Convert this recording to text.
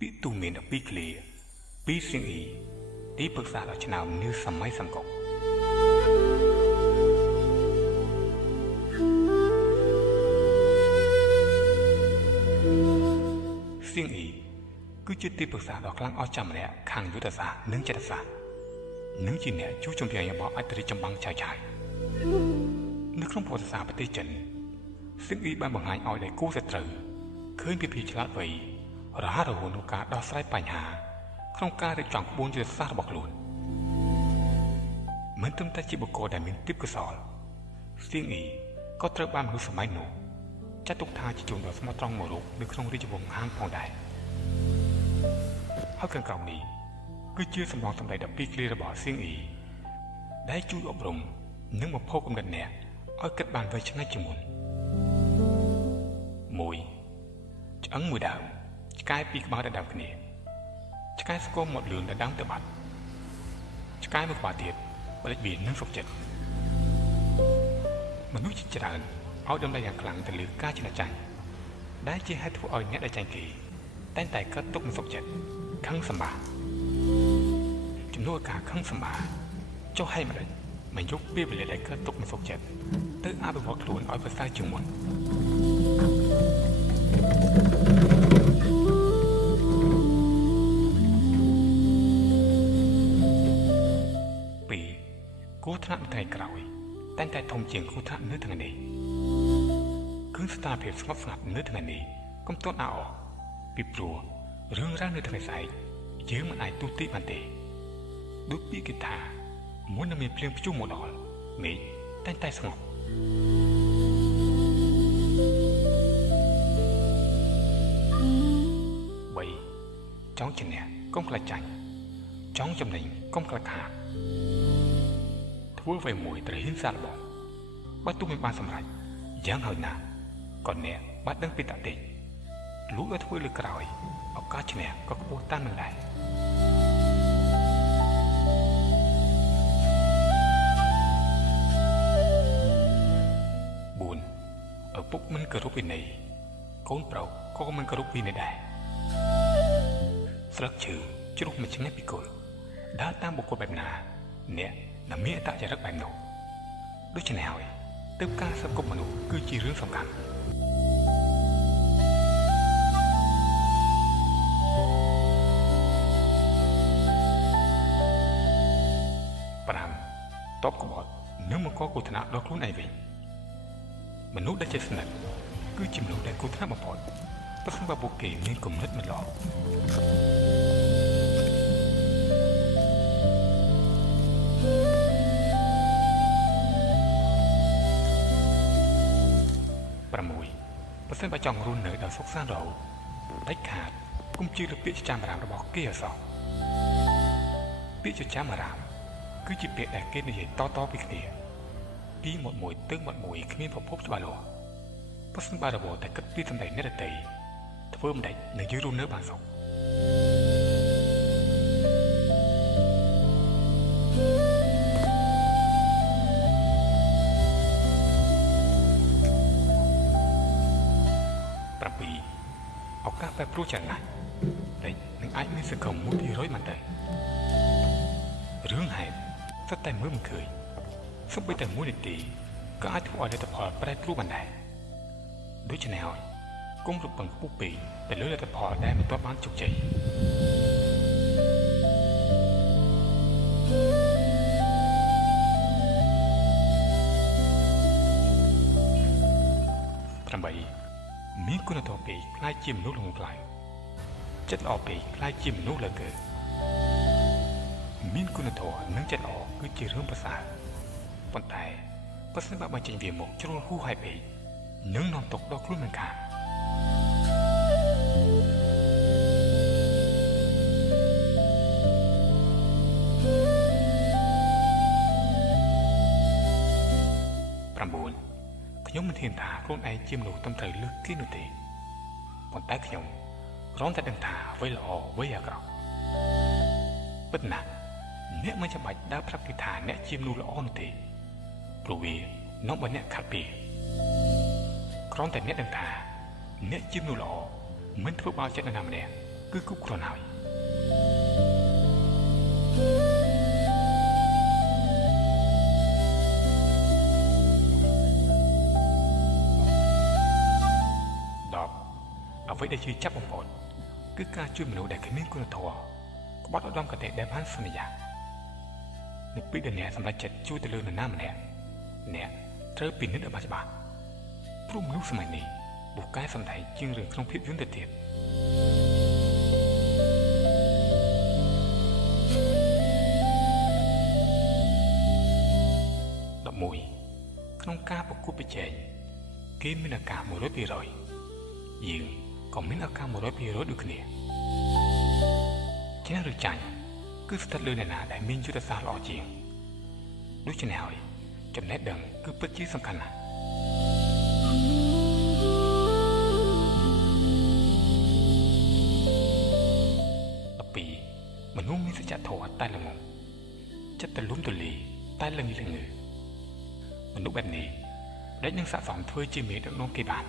ពីទូមានពីឃ្លាពីសៀងអ៊ីទីប្រឹក្សាដល់ឆ្នាំនេះសម័យសង្គមសៀងអ៊ីគឺជាទីប្រឹក្សាដ៏ខ្លាំងអស្ចារ្យម្នាក់ខាងយុទ្ធសាស្ត្រនិងចិត្តសាស្ត្រនិងជាអ្នកជួយជំរុញរបស់អធិរាជចម្បាំងឆៅឆៅនៅក្នុងប្រវត្តិសាស្ត្រប្រទេសចិនសៀងអ៊ីបានបង្ហាញឲ្យដៃគូសត្រូវឃើញពីភាពឆ្លាតវៃរហ័សរហួនក្នុងការដោះស្រាយបញ្ហាក្នុងការរៀបចំក្បួនយុទ្ធសាស្ត្ររបស់ខ្លួនមិនត្រឹមតែជាបុគ្គលដែលមានទេពកោសល្យសៀងអ៊ីក៏ត្រូវបានមនុស្សសម័យនោះចាត់ទុកថាជាជនដ៏ស្មោះត្រង់មួយរូបនៅក្នុងរាជវង្សហានផងដែរហើយខាងក្រោមនេះគឺជាសំណងសម្ដីដ៏ពីរឃ្លារបស់សៀងអ៊ីដែលជួយអប់រំនិងបំផុសគំនិតអ្នកឲ្យគិតបានវែងឆ្ងាយជាងមុន 1. ឆ្អឹងមួយដើមឆ្កែពីរក្បាលដណ្ដើមគ្នាឆ្កែស្គមមាត់លឿនដណ្ដើមទៅបាត់ឆ្កែមួយក្បាលទៀតបដិវានឹងសុខចិត្តមនុស្សជាច្រើនឲ្យតម្លៃយ៉ាងខ្លាំងទៅលើការឆ្នះចាញ់ដែលជាហេតុធ្វើឲ្យអ្នកដែលចាញ់គេតែងតែកើតទុក្ខមិនសុខចិត្តខឹងសម្បាជំនួសការខឹងសម្បាចុះហេតុម្ដេចមិនយកពេលវេលាដែលកើតទុក្ខមិនសុខចិត្តទៅអភិវឌ្ឍខ្លួនឲ្យប្រសើរជាងមុនគ្រោះថ្នាក់នៅថ្ងៃក្រោយតែងតែធំជាងគ្រោះថ្នាក់នៅថ្ងៃនេះគឺស្ថានភាពស្ងប់ស្ងាត់នៅថ្ងៃនេះកុំទាន់អោពីព្រោះរឿងរ៉ាវនៅថ្ងៃស្អែកយើងមិនអាចទូទាយបានទេដូចពាក្យគេថាមុននឹងមានភ្លៀងព្យុះមកដល់មេឃតែងតែស្ងប់3ចង់ឈ្នះកុំខ្លាចចាញ់ចង់ចំណេញកុំខ្លាចខាតធ្វើអ្វីមួយត្រូវហ៊ានសាកល្បងបើទោះមិនបានសម្រេចយ៉ាងហោចណាស់ក៏អ្នកបានដឹងពីតាក់ទិចលុះឲ្យធ្វើលើក្រោយឱកាសឈ្នះក៏ខ្ពស់តាមនឹងដែរ4ឪពុកមិនគោរពវិន័យកូនប្រុសក៏មិនគោរពវិន័យដែរស្លឹកឈើជ្រុះមិនឆ្ងាយពីគល់ដើរតាមបុគ្គលបែបណាអ្នកដែលមានអត្តចរិតបែបនោះដូច្នេះហើយទើបការសង្គមមនុស្សគឺជារឿងសំខាន់5តបក្បត់នឹងបង្កគ្រោះថ្នាក់ដល់ខ្លួនឯងវិញមនុស្សដែលជាស្និទ្ធគឺជាមនុស្សដែលគ្រោះថ្នាក់បំផុតប្រសិនបើពួកគេមានគំនិតមិនល្អប្រសិនបើចង់រស់នៅដោយសុខសាន្តរហូតដាច់ខាតកុំជឿលើពាក្យចាំអារាមរបស់គេអសោះពាក្យចាំអារាមគឺជាពាក្យដែលគេនិយាយតពីគ្នាពីមាត់មួយទៅមាត់មួយគ្មានប្រភពច្បាស់លាស់ប្រសិនបើរបបតែគិតពីសម្ដីអ្នកដទៃធ្វើមិនដាច់នឹងយើងរស់នៅបានសុខឱកាសបែបព្រោះច្រើនណាស់តែនឹងអាចមានសង្ឃឹម1% បានតែរឿងហេតុសុទ្ធតែមើលមិនឃើញសូម្បីតែ1នាទីក៏អាចធ្វើឲ្យលទ្ធផលប្រែប្រួលបានដែរដូច្នេះហើយកុំរំពឹងខ្ពស់ពេកទៅលើលទ្ធផលដែលមិនទាន់បានជោគជ័យមានគុណធម៌ពេកខ្លាចជាមនុស្សល្ងង់ខ្លៅចិត្តល្អពេកខ្លាចជាមនុស្សលើកើមានគុណធម៌និងចិត្តល្អគឺជារឿងប្រសើរប៉ុន្តែប្រសិនបើបញ្ចេញវាមកជ្រុលហួសហេតុពេកនឹងនាំទុក្ខដល់ខ្លួនមិនខានខ្ញុំមិនហ៊ានថាខ្លួនឯងជាមនុស្សត្រឹមត្រូវលើសគេនោះទេប៉ុន្តែខ្ញុំគ្រាន់តែដឹងថាអ្វីល្អអ្វីអាក្រក់ពិតណាស់អ្នកមិនចាំបាច់ដើរប្រាប់គេថាអ្នកជាមនុស្សល្អនោះទេព្រោះវានាំឲ្យអ្នកខាត់ពីគ្រាន់តែអ្នកដឹងថាអ្នកជាមនុស្សល្អមិនធ្វើបាបចិត្តនរណាម្នាក់ គឺគ្រប់គ្រាន់ហើយអ្វីដែលជឿចាប់បំផុតគឺការជួយមនុស្សដែលគ្មានគុណធម៌ក្បត់ឧត្តមកតេដែលបានសន្យានៅពេលដែលអ្នកសម្រេចចិត្តជួយទៅលើនរណាម្នាក់អ្នកត្រូវពិនិត្យឲ្យបានច្បាស់ព្រោះមនុស្សសម័យនេះបូកែសម្ដែងជាងរឿងក្នុងភាពយន្តទៅទៀត11ក្នុងការប្រកួតប្រជែងគេមានឱកាស 100% យើងក៏មានឱកាស 100% ដូចគ្នាឈ្នះឬចាញ់គឺស្ថិតលើអ្នកណាដែលមានយុទ្ធសាស្ត្រល្អជាងដូច្នេះហើយចំណេះដឹងគឺពិតជាសំខាន់ណាស់12មនុស្សមានសច្ចធម៌តែល្មមចិត្តទលំទលាយតែល្ងងមនុស្សបែបនេះដែលនឹងស័ក្តិសមធ្វើជាមេដឹកនាំគេបាន